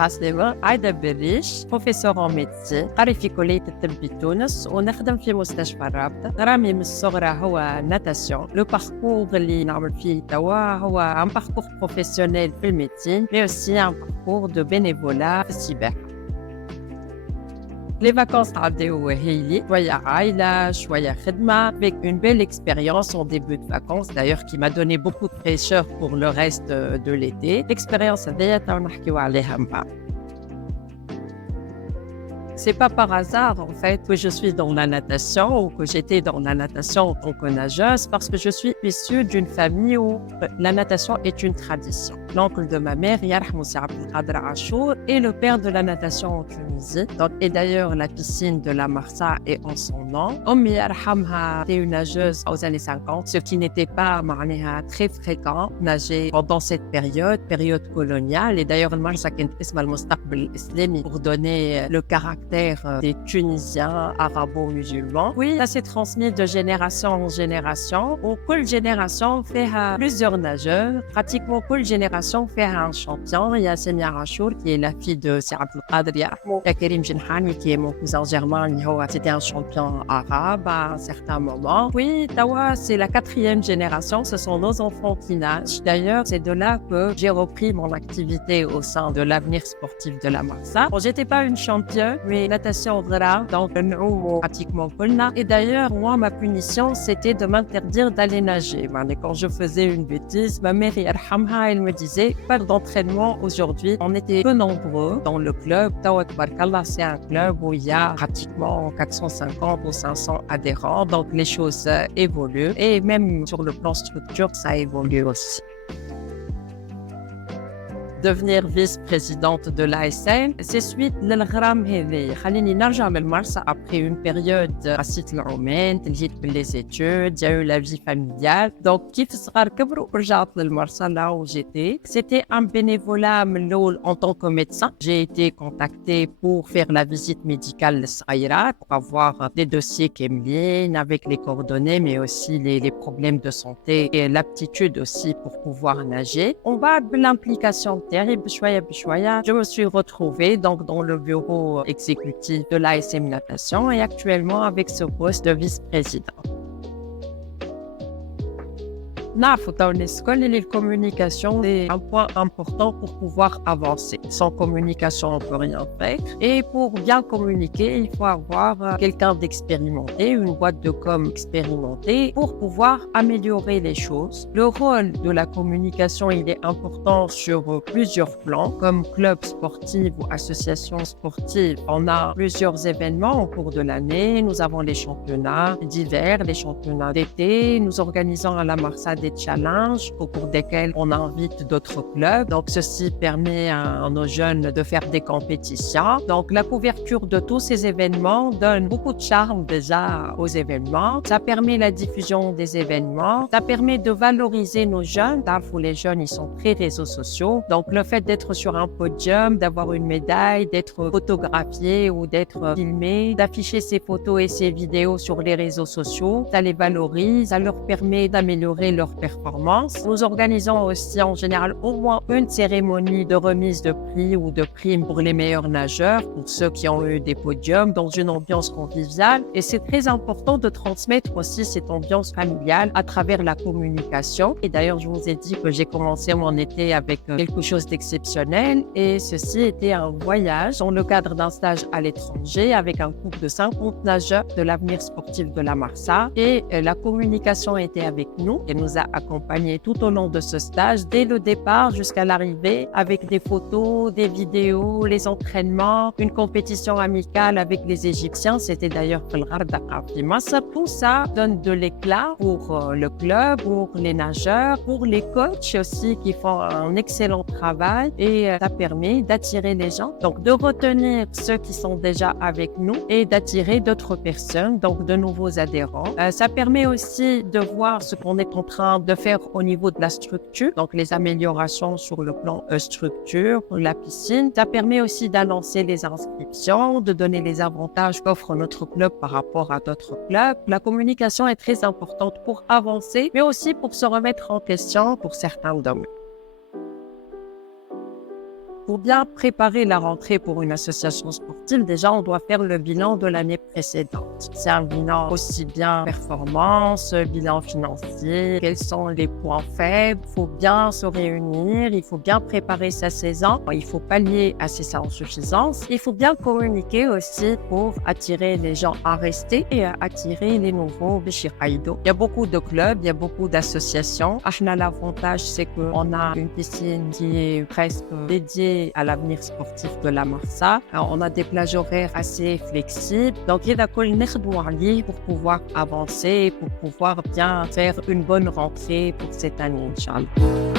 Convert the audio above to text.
عسلامة. عايدة بالريش، بروفيسور en médecine، قاري في كلية الطب بتونس ونخدم في مستشفى الرابطة. رامي من الصغرى هو ناتاسيون. لو باركور اللي نعمل فيه توا هو ان باركور بروفيسيونيل في الميديسين mais aussi un parcours de bénévolat في السباحة. Les vacances تعديو هايلين، شوية عائلة، شوية خدمة avec une belle expérience en début de vacances d'ailleurs qui m'a donné beaucoup de fraîcheur pour le reste de l'été. L'expérience هذيا تو نحكيو عليها من بعد. C'est pas par hasard en fait que je suis dans la natation ou que j'étais dans la natation en tant que nageuse parce que je suis issue d'une famille où la natation est une tradition. L'oncle de ma mère, Yarhamou Si Abdelkader Achour, est le père de la natation en Tunisie. Donc, et d'ailleurs, la piscine de la Marsa est en son nom. Ommi Yarhamha était une nageuse aux années 50, ce qui n'était pas très fréquent, nager pendant cette période coloniale. Et d'ailleurs, le Marsa kent isma al-Mustaqbal islami pour donner le caractère des Tunisiens arabo-musulmans. Oui, ça s'est transmis de génération en génération. Où quelle génération fait plusieurs nageurs. Pratiquement quelle génération fait un champion. Il y a Semia Rachour qui est la fille de Si Abdelkader Yarhamou. Il y a Karim Jenhani qui est mon cousin germain. C'était un champion arabe à un certain moment. Oui, Tawa, c'est la 4e génération. Ce sont nos enfants qui nagent. D'ailleurs, c'est de là que j'ai repris mon activité au sein de l'avenir sportif de la Marsa. Bon, j'étais pas une championne, mais natation grave, donc pratiquement colna. Et d'ailleurs, moi, ma punition, c'était de m'interdire d'aller nager. Mais quand je faisais une bêtise, ma mère, Yarhamha, elle me disait, pas d'entraînement aujourd'hui. On était peu nombreux dans le club. Tawa Tbarkallah, c'est un club où il y a pratiquement 450 ou 500 adhérents. Donc, les choses évoluent. Et même sur le plan structure, ça évolue aussi. Devenir vice-présidente de l'ASN, c'est suite للغرام هذي. خليني نرجع من المرسى après une période قصيت العمان، تلهيت les études, il y a eu la vie familiale. Donc كيف الصغار كبروا ورجعت للمرسى là où j'étais. C'était un bénévolat من الأول en tant que médecin. J'ai été contactée pour faire la visite médicale للصغيرات, pour avoir des dossiers كاملين avec les coordonnées mais aussi les problèmes de santé et l'aptitude aussi pour pouvoir nager. On va de l'implication je me suis retrouvée donc dans le bureau exécutif de l'ASM Natation et actuellement avec ce poste de vice-président. Les communications, c'est un point important pour pouvoir avancer. Sans communication, on ne peut rien faire. Et pour bien communiquer, il faut avoir quelqu'un d'expérimenté, une boîte de com expérimentée pour pouvoir améliorer les choses. Le rôle de la communication, il est important sur plusieurs plans, comme club sportif ou association sportive. On a plusieurs événements au cours de l'année. Nous avons les championnats d'hiver, les championnats d'été. Nous organisons à la Marsa des challenges au cours desquels on invite d'autres clubs. Donc, ceci permet à nos jeunes de faire des compétitions. Donc, la couverture de tous ces événements donne beaucoup de charme déjà aux événements. Ça permet la diffusion des événements. Ça permet de valoriser nos jeunes. Où les jeunes, ils sont très réseaux sociaux. Donc, le fait d'être sur un podium, d'avoir une médaille, d'être photographié ou d'être filmé, d'afficher ses photos et ses vidéos sur les réseaux sociaux, ça les valorise, ça leur permet d'améliorer leur performance. Nous organisons aussi en général au moins une cérémonie de remise de prix ou de primes pour les meilleurs nageurs, pour ceux qui ont eu des podiums, dans une ambiance conviviale. Et c'est très important de transmettre aussi cette ambiance familiale à travers la communication. Et d'ailleurs, je vous ai dit que j'ai commencé mon été avec quelque chose d'exceptionnel. Et ceci était un voyage dans le cadre d'un stage à l'étranger avec un groupe de 50 nageurs de l'avenir sportif de la Marsa. Et la communication était avec nous et nous a accompagnés tout au long de ce stage, dès le départ jusqu'à l'arrivée, avec des photos, des vidéos, les entraînements, une compétition amicale avec les Égyptiens. C'était d'ailleurs le Ghardaqa fi Masr. Tout ça donne de l'éclat pour le club, pour les nageurs, pour les coachs aussi qui font un excellent travail et ça permet d'attirer les gens, donc de retenir ceux qui sont déjà avec nous et d'attirer d'autres personnes, donc de nouveaux adhérents. Ça permet aussi de voir ce qu'on est en train de faire au niveau de la structure, donc les améliorations sur le plan structure, la piscine. Ça permet aussi d'annoncer les inscriptions, de donner les avantages qu'offre notre club par rapport à d'autres clubs. La communication est très importante pour avancer, mais aussi pour se remettre en question pour certains domaines. Pour bien préparer la rentrée pour une association sportive, déjà, on doit faire le bilan de l'année précédente. C'est un bilan aussi bien performance, bilan financier, quels sont les points faibles. Il faut bien se réunir, il faut bien préparer sa saison, il faut pallier à ces insuffisances. Il faut bien communiquer aussi pour attirer les gens à rester et à attirer les nouveaux Bishir Aido. Il y a beaucoup de clubs, il y a beaucoup d'associations. L'avantage, c'est qu'on a une piscine qui est presque dédiée à l'avenir sportif de la Marsa. On a des plages horaires assez flexibles. Donc, il y a pour pouvoir avancer, pour pouvoir bien faire une bonne rentrée pour cette année, Inch'Allah.